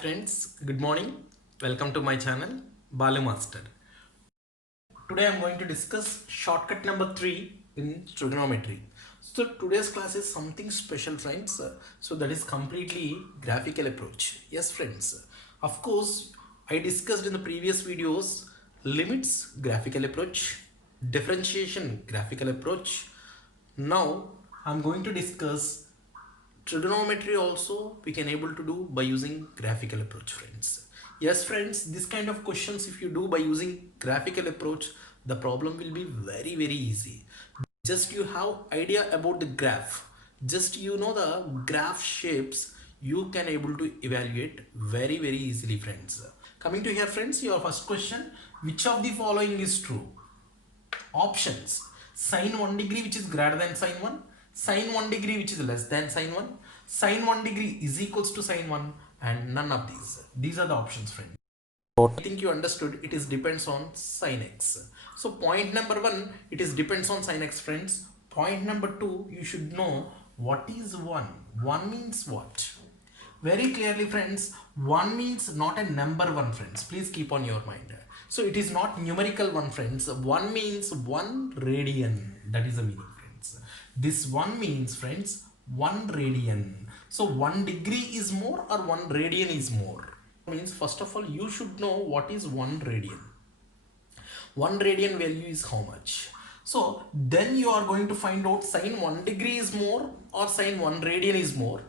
friends, good morning. Welcome to my channel Balu Master. Today I am going to discuss shortcut number 3 in trigonometry. So today's class is something special friends. So that is completely graphical approach. Yes friends. Of course, I discussed in the previous videos limits graphical approach, differentiation graphical approach. Now I'm going to discuss trigonometry also we can able to do by using graphical approach friends. Yes friends, this kind of questions if you do by using graphical approach, the problem will be very easy. Just you have idea about the graph, just you know the graph shapes, you can able to evaluate very easily friends. Coming to here friends, your first question, which of the following is true? Options: sine 1 degree which is greater than sine 1, sine 1 degree which is less than sine 1, sine 1 degree is equals to sine 1, and none of these are the options friends. I think you understood it is depends on sin x. So point number 1, it is depends on sin x friends. Point number 2, you should know what is 1 means what. Very clearly friends, 1 means not a number 1 friends, please keep on your mind. So it is not numerical 1 friends. 1 means 1 radian, that is the meaning friends. This 1 means friends 1 radian. So 1 degree is more or 1 radian is more. Means first of all you should know what is 1 radian. 1 radian value is how much. So then you are going to find out sine 1 degree is more or sine 1 radian is more,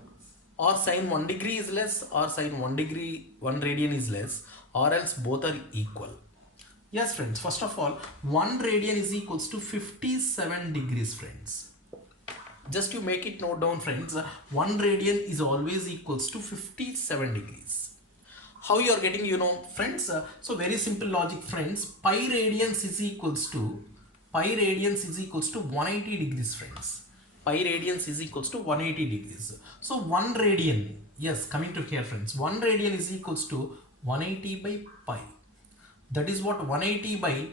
or sine 1 degree is less or sine 1 degree 1 radian is less, or else both are equal. Yes friends, first of all 1 radian is equals to 57 degrees friends. Just you make it note down friends, 1 radian is always equals to 57 degrees. How you are getting, you know friends? So very simple logic friends, pi radians is equals to 180 degrees friends. Pi radians is equals to 180 degrees. So 1 radian, yes, coming to here friends, 1 radian is equals to 180 by pi. That is what 180 by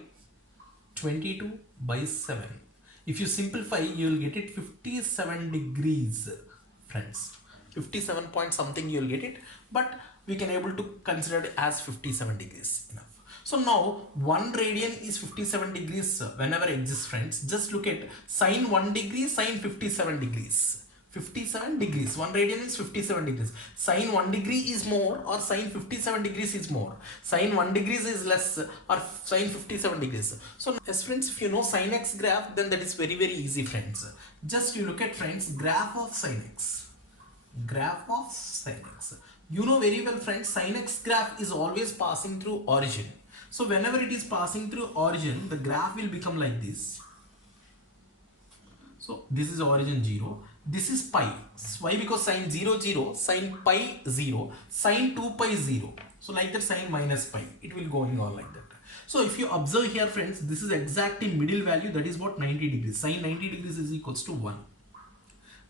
22 by 7. If you simplify, you will get it 57 degrees friends. 57 point something you will get it, but we can able to consider it as 57 degrees enough. So now 1 radian is 57 degrees whenever exists friends. Just look at sine 1 degree, sine 57 degrees. 57 degrees, 1 radian is 57 degrees. Sine 1 degree is more or sine 57 degrees is more. Sine 1 degrees is less or sine 57 degrees. So yes friends, if you know sin x graph, then that is very easy friends. Just you look at friends, graph of sin x. Graph of sin x. You know very well friends, sin x graph is always passing through origin. So whenever it is passing through origin, the graph will become like this. So this is origin 0. This is pi. Why? Because sin 0 0, sin pi 0, sin 2 pi 0. So like that, sin minus pi. It will going on like that. So if you observe here friends, this is exactly middle value, that is what 90 degrees. Sin 90 degrees is equals to 1.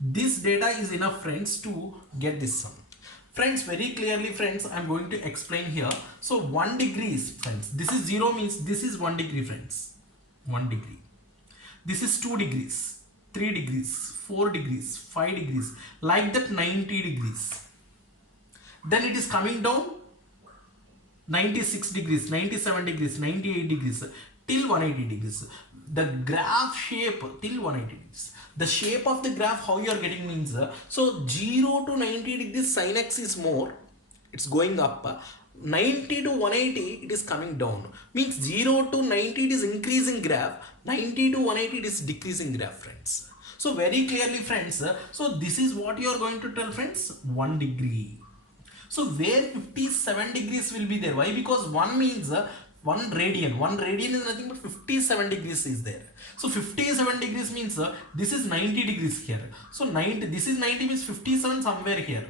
This data is enough friends to get this sum. Friends, very clearly friends, I am going to explain here. So 1 degree friends, this is 0 means this is 1 degree friends. 1 degree. This is 2 degrees, 3 degrees, 4 degrees, 5 degrees, like that 90 degrees. Then it is coming down 96 degrees, 97 degrees, 98 degrees till 180 degrees. The graph shape till 180 degrees. The shape of the graph, how you are getting means, so 0 to 90 degrees sin x is more, it's going up. 90 to 180 it is coming down, means 0 to 90 it is increasing graph, 90 to 180 it is decreasing graph friends. So very clearly friends, so this is what you are going to tell friends, 1 degree. So where 57 degrees will be there? Why? Because 1 means 1 radian. 1 radian is nothing but 57 degrees is there. So 57 degrees means this is 90 degrees here. So 90, this is 90 means 57 somewhere here.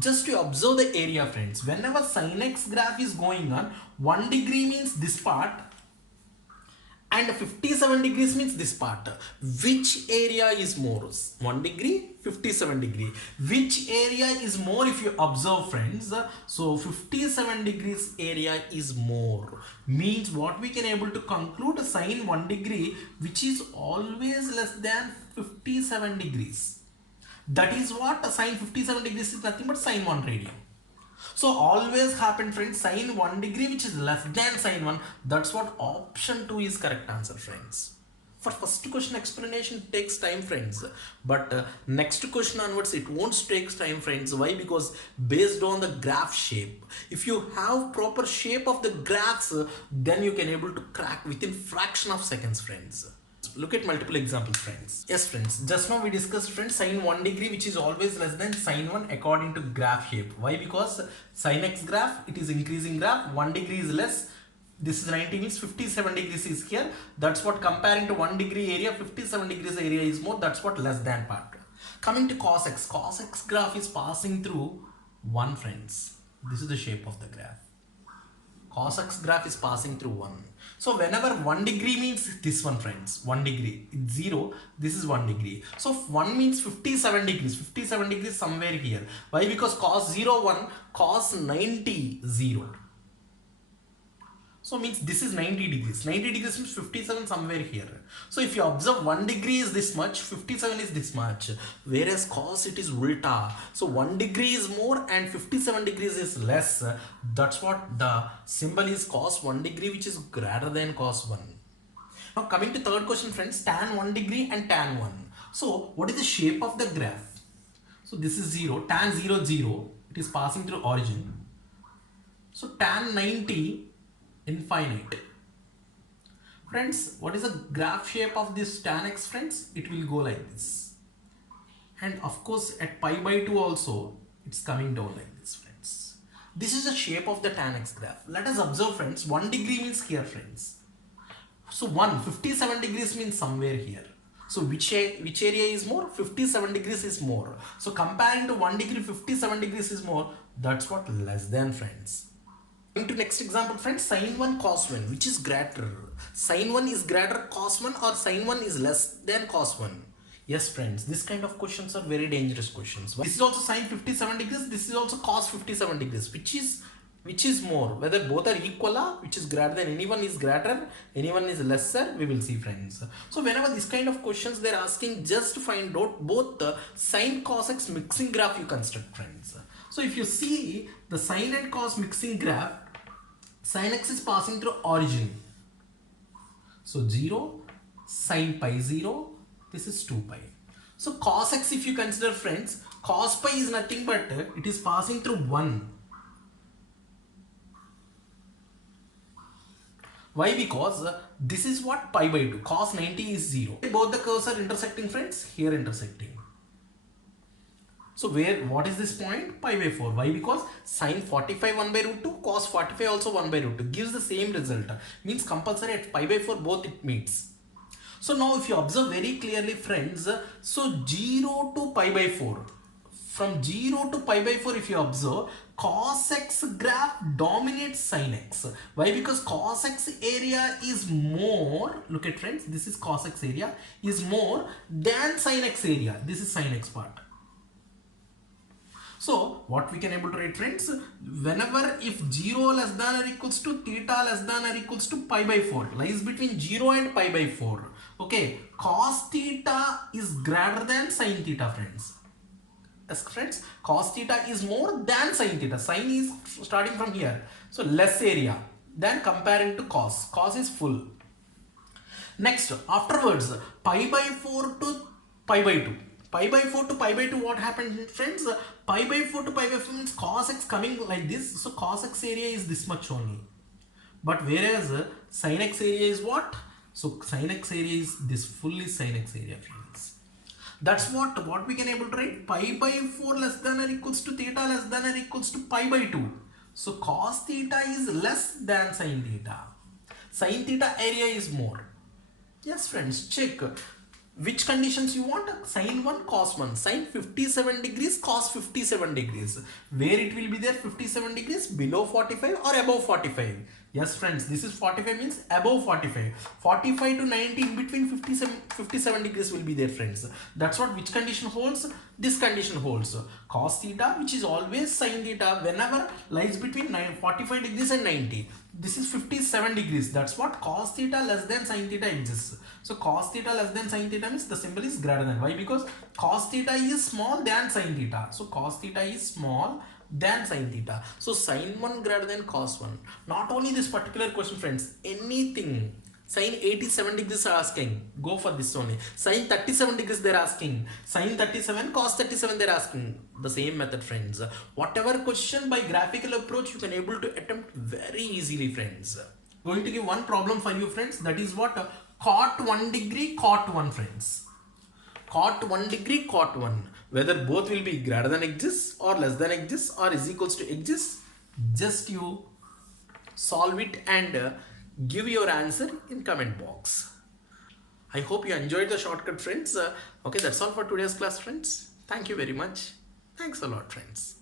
Just to observe the area friends. Whenever sin x graph is going on, 1 degree means this part and 57 degrees means this part. Which area is more? 1 degree, 57 degree. Which area is more if you observe friends? So 57 degrees area is more. Means what we can able to conclude, sine 1 degree which is always less than 57 degrees. That is what sine 57 degrees is nothing but sine 1 radian. So always happen friends, sine 1 degree which is less than sine 1. That's what option 2 is correct answer friends. For first question explanation takes time friends, but next question onwards it won't take time friends. Why? Because based on the graph shape, if you have proper shape of the graphs, then you can able to crack within fraction of seconds friends. Look at multiple examples friends. Yes friends, just now we discussed friends sine 1 degree which is always less than sine 1 according to graph shape. Why? Because sin x graph, it is increasing graph, 1 degree is less. This is 90 means 57 degrees is here. That's what comparing to 1 degree area, 57 degrees area is more. That's what less than part. Coming to cos x. Cos x graph is passing through 1 friends. This is the shape of the graph. Cos x graph is passing through 1. So whenever 1 degree means this one friends, 1 degree, it's 0, this is 1 degree. So 1 means 57 degrees, 57 degrees somewhere here. Why? Because cos 0, 1, cos 90, 0. So means this is 90 degrees. 90 degrees means 57 somewhere here. So if you observe 1 degree is this much, 57 is this much. Whereas cos it is ulta. So 1 degree is more and 57 degrees is less. That's what the symbol is, cos 1 degree which is greater than cos 1. Now coming to third question friends, tan 1 degree and tan 1. So what is the shape of the graph? So this is 0, tan 0, 0. It is passing through origin. So tan 90, infinite. Friends, what is the graph shape of this tan x friends? It will go like this. And of course at pi by 2 also, it's coming down like this friends. This is the shape of the tan x graph. Let us observe friends, 1 degree means here friends. So 57 degrees means somewhere here. So which area is more? 57 degrees is more. So comparing to 1 degree, 57 degrees is more. That's what less than friends. Into next example friends, sine 1 cos 1, which is greater? Sine 1 is greater cos 1 or sine 1 is less than cos 1? Yes friends, this kind of questions are very dangerous questions. This is also sine 57 degrees, this is also cos 57 degrees. Which is more? Whether both are equal, which is greater than, anyone is greater, anyone is lesser, we will see friends. So whenever this kind of questions they're asking, just find out both the sine cos x mixing graph you construct friends. So if you see the sine and cos mixing graph, sin x is passing through origin. So 0, sin pi 0, this is 2 pi. So cos x if you consider friends, cos pi is nothing but it is passing through 1. Why? Because this is what pi by 2, cos 90 is 0. Both the curves are intersecting friends, here intersecting. So what is this point? Pi by 4. Why? Because sin 45 1 by root 2, cos 45 also 1 by root 2 gives the same result. Means compulsory at pi by 4 both it meets. So now if you observe very clearly friends, so 0 to pi by 4. From 0 to pi by 4 if you observe, cos x graph dominates sin x. Why? Because cos x area is more, look at friends, this is cos x area is more than sin x area. This is sin x part. So what we can able to write friends, whenever if 0 less than or equals to theta less than or equals to pi by 4 lies between 0 and pi by 4. Okay, cos theta is greater than sin theta friends. Yes friends, cos theta is more than sin theta. Sin is starting from here. So less area than comparing to cos. Cos is full. Next, afterwards, pi by 4 to pi by 2. Pi by 4 to pi by 2, what happened friends? Pi by 4 to pi by 4 means cos x coming like this. So cos x area is this much only. But whereas sin x area is what? So sin x area is this fully sin x area friends. That's what we can able to write. Pi by 4 less than or equals to theta less than or equals to pi by 2. So cos theta is less than sin theta. Sin theta area is more. Yes friends, check. Which conditions you want? Sin 1, cos 1. Sin 57 degrees, cos 57 degrees. Where it will be there 57 degrees? Below 45 or above 45? Yes friends, this is 45 means above 45. 45 to 90 in between 57 degrees will be there friends. That's what which condition holds? This condition holds. Cos theta, which is always sin theta whenever lies between 45 degrees and 90. This is 57 degrees. That's what cos theta less than sin theta exists. So cos theta less than sin theta means the symbol is greater than. Why? Because cos theta is small than sin theta. So cos theta is small than sin theta. So sin 1 greater than cos 1. Not only this particular question friends, anything. Sin 87 degrees are asking, go for this only. Sin 37 degrees they're asking. Sin 37, cos 37 they're asking. The same method friends. Whatever question by graphical approach you can able to attempt very easily friends. Going to give one problem for you friends, that is what? Cot 1 degree, cot 1 friends. Cot 1 degree, cot 1. Whether both will be greater than exists or less than exists or is equals to exists, just you solve it and give your answer in comment box. I hope you enjoyed the shortcut friends. Okay, that's all for today's class friends. Thank you very much. Thanks a lot friends.